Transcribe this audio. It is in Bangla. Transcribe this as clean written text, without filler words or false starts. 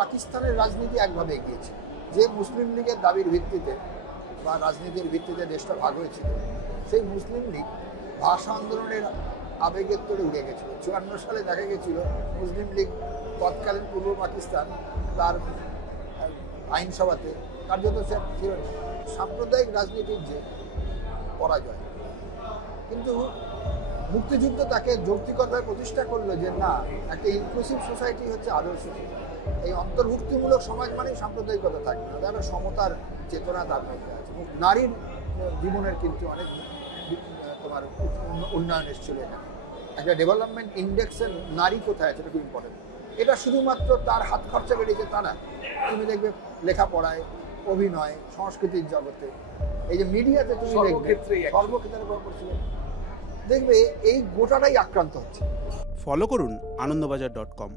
পাকিস্তানের রাজনীতি একভাবে এগিয়েছে, যে মুসলিম লীগের দাবির ভিত্তিতে বা রাজনীতির ভিত্তিতে দেশটা ভাগ হয়েছিল, সেই মুসলিম লীগ ভাষা আন্দোলনের আবেগের তোড়ে উড়ে গেছিল। 54 সালে দেখা গেছিল মুসলিম লীগ তৎকালীন পূর্ব পাকিস্তান তার আইনসভাতে কার্যত ছিল সাম্প্রদায়িক রাজনীতির যে পরাজয়। কিন্তু মুক্তিযুদ্ধ তাকে যৌক্তিকভাবে প্রতিষ্ঠা করলো যে না, একটা ইনক্লুসিভ সোসাইটি হচ্ছে আদর্শ। এই অন্তর্ভুক্তিমূলক সমাজ মানেই সাম্প্রদায়িকতা থাকবে না, একটা সমতার চেতনা তার মধ্যে আছে। নারীর জীবনের কিন্তু অনেক তোমার উন্নয়ন এসেছিল এখানে। একটা ডেভেলপমেন্ট ইন্ডেক্সের নারী কোথায় আছে, এটা খুব ইম্পর্টেন্ট। এটা শুধুমাত্র তার হাত খরচা বেড়েছে তা না, তুমি দেখবে লেখাপড়ায়, অভিনয়, সংস্কৃতির জগতে, এই যে মিডিয়াতে তুমি সর্বক্ষেত্রে করছিলে, দেখবে এই গোটাটাই আক্রান্ত হচ্ছে। ফলো করুন আনন্দবাজার.com।